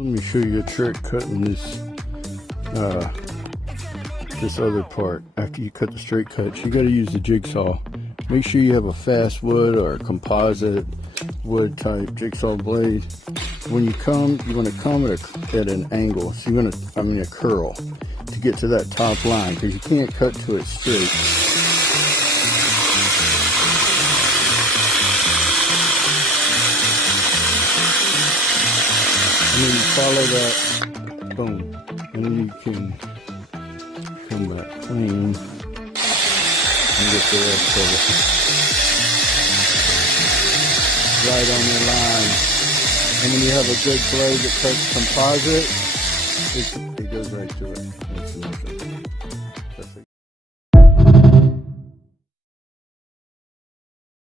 Let me show you a trick cutting this this other part. After you cut the straight cuts, you got to use the jigsaw. Make sure you have a fast wood or a composite wood type jigsaw blade. When you want to come at an angle. So you're gonna, a curl to get to that top line, because you can't cut to it straight. And then you follow that, boom, and then you can come back clean and get the rest of it right on your line. And when you have a good blade that cuts composite, it goes right to it.